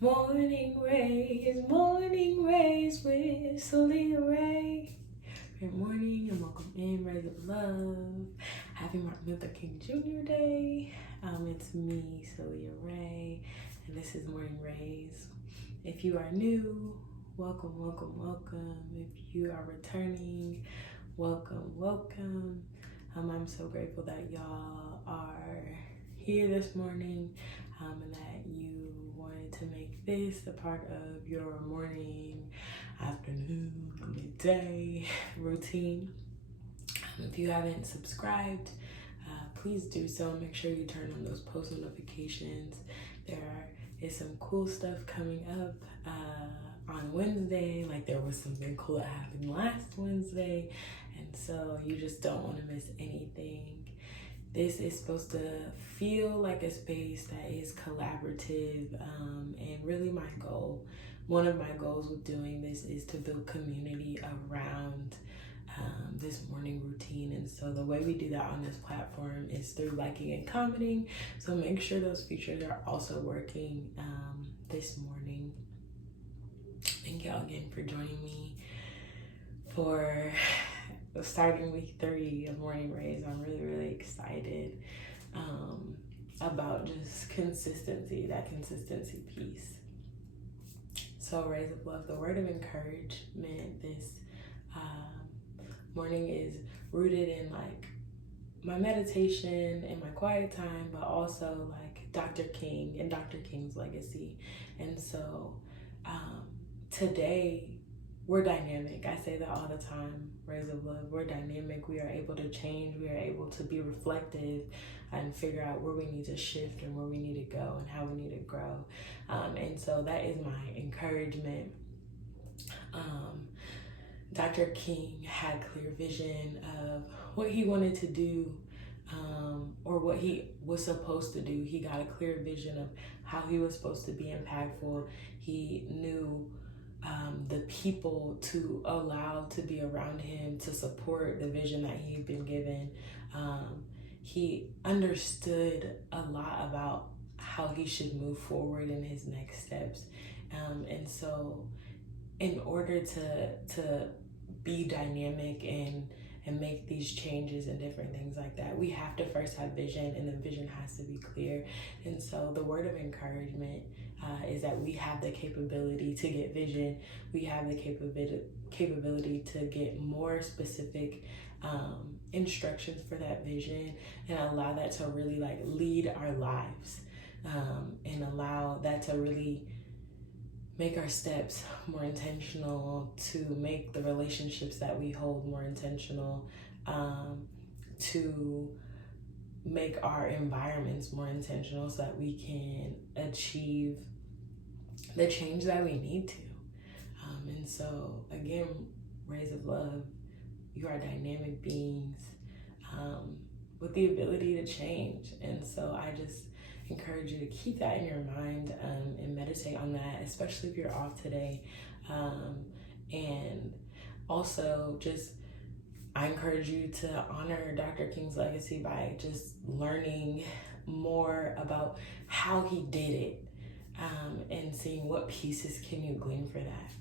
Morning Raez with Soulliaa Rae. Good morning and welcome in, Rays of Love. Happy Martin Luther King Jr. Day. It's me, Soulliaa Rae, and this is Morning Raez. If you are new, welcome. If you are returning, welcome. I'm so grateful that y'all are here this morning and that you wanted to make this a part of your morning, afternoon, midday routine. If you haven't subscribed, please do so. Make sure you turn on those post notifications. There is some cool stuff coming up on Wednesday. Like there was something cool that happened last Wednesday, and so you just don't want to miss anything. This is supposed to feel like a space that is collaborative, and really one of my goals with doing this is to build community around this morning routine. And so the way we do that on this platform is through liking and commenting. So make sure those features are also working this morning. Thank y'all again for joining me for starting week 3 of Morning Raez. I'm really excited about just consistency, that consistency piece. So Rays of Love, the word of encouragement this morning is rooted in like my meditation and my quiet time, but also like Dr. King and Dr. King's legacy. And so today we're dynamic. I say that all the time, Rays of Love. We're dynamic. We are able to change. We are able to be reflective and figure out where we need to shift and where we need to go and how we need to grow. And so that is my encouragement. Dr. King had clear vision of what he wanted to do, or what he was supposed to do. He got a clear vision of how he was supposed to be impactful. He knew the people to allow to be around him to support the vision that he'd been given. He understood a lot about how he should move forward in his next steps. And so in order to be dynamic and make these changes and different things like that, we have to first have vision, and the vision has to be clear. And so the word of encouragement is that we have the capability to get vision. We have the capability to get more specific instructions for that vision and allow that to really like lead our lives, and allow that to really make our steps more intentional, to make the relationships that we hold more intentional, to make our environments more intentional so that we can achieve the change that we need to. And so again, Rays of Love, you are dynamic beings with the ability to change. And so I just encourage you to keep that in your mind and meditate on that, especially if you're off today. And also I encourage you to honor Dr. King's legacy by just learning more about how he did it, and seeing what pieces can you glean for that.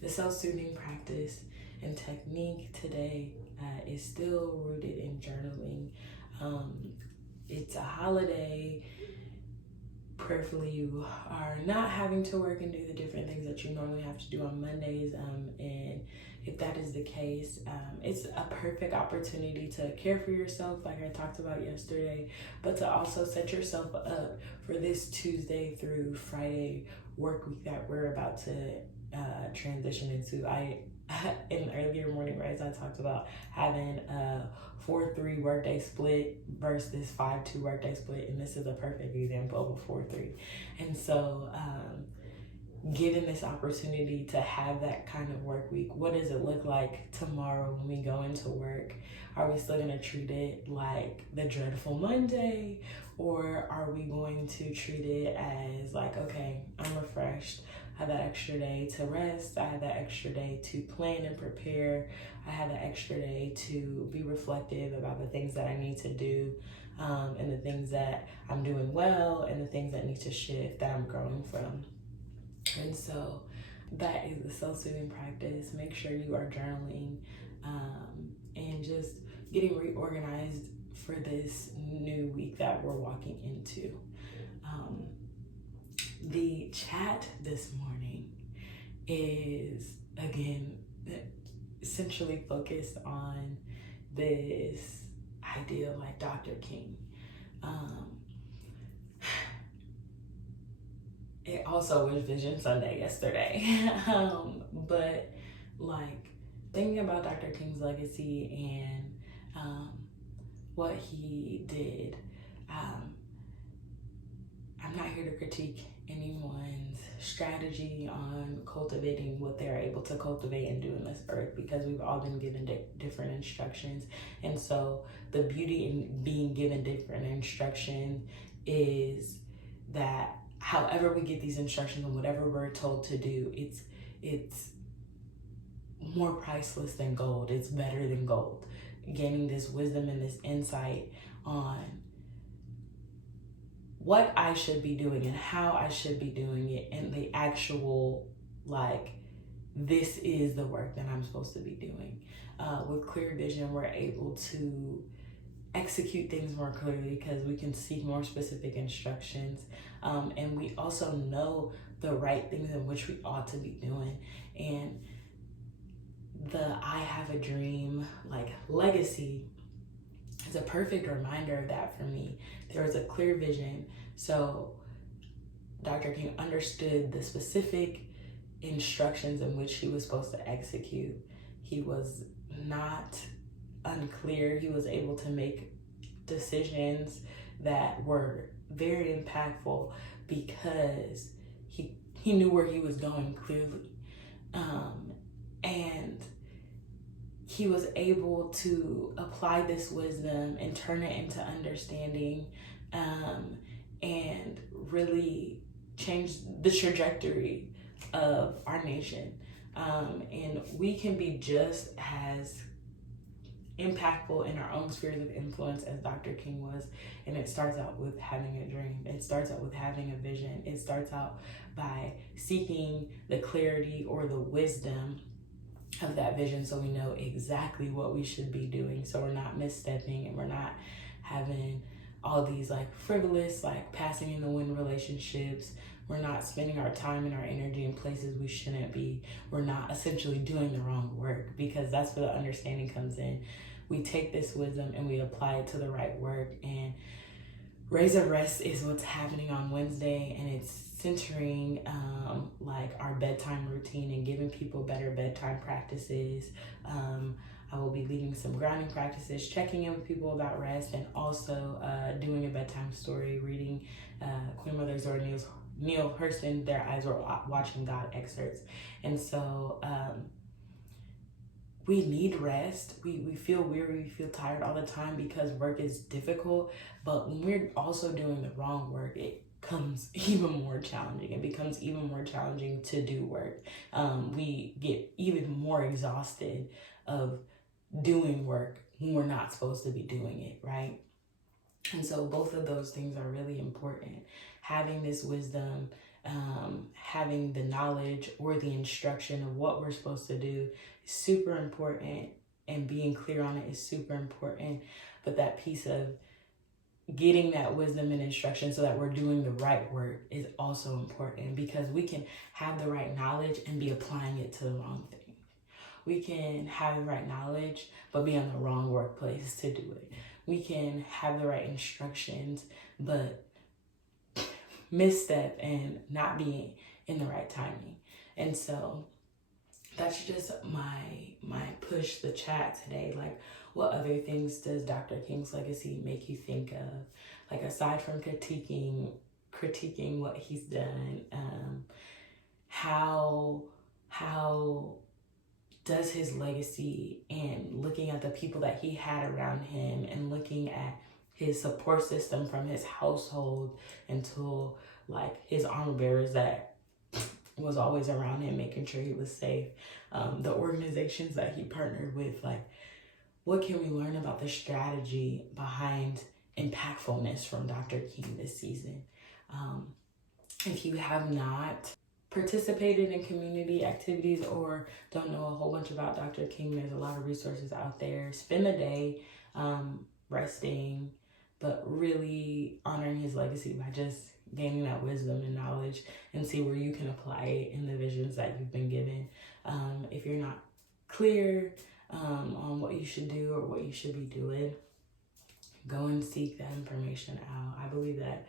The self-soothing practice and technique today is still rooted in journaling. It's a holiday. Prayerfully, you are not having to work and do the different things that you normally have to do on Mondays. And if that is the case, it's a perfect opportunity to care for yourself, like I talked about yesterday, but to also set yourself up for this Tuesday through Friday work week that we're about to transition into. In earlier Morning Raez, I talked about having a 4-3 workday split versus 5-2 workday split, and this is a perfect example of a 4-3. And so given this opportunity to have that kind of work week, what does it look like tomorrow when we go into work? Are we still going to treat it like the dreadful Monday, or are we going to treat it as like, okay, I'm refreshed, I have that extra day to rest, I have that extra day to plan and prepare, I have that extra day to be reflective about the things that I need to do, and the things that I'm doing well and the things that need to shift that I'm growing from. And so that is the self-soothing practice. Make sure you are journaling and just getting reorganized for this new week that we're walking into. The chat this morning is, again, essentially focused on this idea of like Dr. King. It also was Vision Sunday yesterday. But like thinking about Dr. King's legacy and what he did, I'm not here to critique anyone's strategy on cultivating what they're able to cultivate and do in this earth, because we've all been given different instructions. And so the beauty in being given different instruction is that however we get these instructions and whatever we're told to do, it's more priceless than gold. It's better than gold. Gaining this wisdom and this insight on what I should be doing and how I should be doing it, and the actual, like, this is the work that I'm supposed to be doing. With clear vision, we're able to execute things more clearly because we can seek more specific instructions. And we also know the right things in which we ought to be doing. And the I have a dream, like, legacy is a perfect reminder of that for me. There was a clear vision. So Dr. King understood the specific instructions in which he was supposed to execute. He was not unclear. He was able to make decisions that were very impactful because he knew where he was going clearly. And he was able to apply this wisdom and turn it into understanding, and really change the trajectory of our nation. And we can be just as impactful in our own spheres of influence as Dr. King was. And it starts out with having a dream. It starts out with having a vision. It starts out by seeking the clarity or the wisdom of that vision, so we know exactly what we should be doing, so we're not misstepping and we're not having all these like frivolous, like passing in the wind relationships. We're not spending our time and our energy in places we shouldn't be. We're not essentially doing the wrong work, because that's where the understanding comes in. We take this wisdom and we apply it to the right work. And Raez of Rest is what's happening on Wednesday, and it's centering like our bedtime routine and giving people better bedtime practices. I will be leading some grounding practices, checking in with people about rest, and also doing a bedtime story, reading Queen Mother Zora Neale Hurston, Their Eyes Were Watching God excerpts. And so we need rest. We feel weary, we feel tired all the time because work is difficult. But when we're also doing the wrong work, it becomes even more challenging. It becomes even more challenging to do work. We get even more exhausted of doing work when we're not supposed to be doing it, right? And so both of those things are really important. Having this wisdom, having the knowledge or the instruction of what we're supposed to do is super important, and being clear on it is super important. But that piece of getting that wisdom and instruction so that we're doing the right work is also important, because we can have the right knowledge and be applying it to the wrong thing. We can have the right knowledge but be on the wrong workplace to do it. We can have the right instructions but misstep and not be in the right timing. And so that's just my push the chat today. Like, what other things does Dr. King's legacy make you think of? Like, aside from critiquing what he's done, how does his legacy, and looking at the people that he had around him and looking at his support system from his household until like his armor bearers that was always around him, making sure he was safe, the organizations that he partnered with, like, what can we learn about the strategy behind impactfulness from Dr. King this season. If you have not participated in community activities or don't know a whole bunch about Dr. King, there's a lot of resources out there. Spend the day resting, but really honoring his legacy by just gaining that wisdom and knowledge, and see where you can apply it in the visions that you've been given. If you're not clear on what you should do or what you should be doing, go and seek that information out. I believe that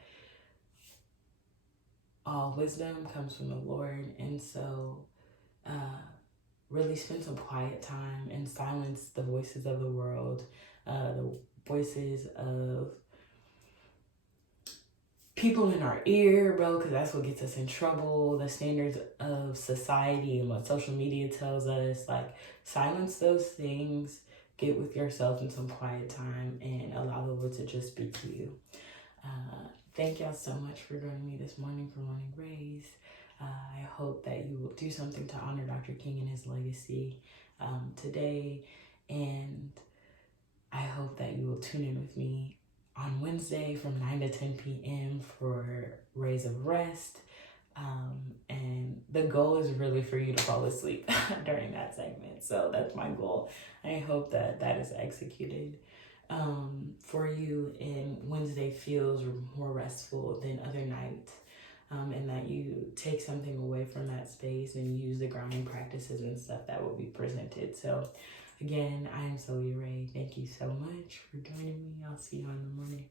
all wisdom comes from the Lord, and so really spend some quiet time and silence the voices of the world, the voices of people in our ear, bro, because that's what gets us in trouble. The standards of society and what social media tells us, like, silence those things, get with yourself in some quiet time, and allow the Lord to just speak to you. Thank y'all so much for joining me this morning for Morning Raez. I hope that you will do something to honor Dr. King and his legacy today, and I hope that you will tune in with me on Wednesday from 9 to 10 p.m. for Rays of Rest. And the goal is really for you to fall asleep during that segment. So that's my goal. I hope that that is executed for you, and Wednesday feels more restful than other nights. And that you take something away from that space and use the grounding practices and stuff that will be presented. So again, I am Soulliaa Rae. Thank you so much for joining me. I'll see you in the morning.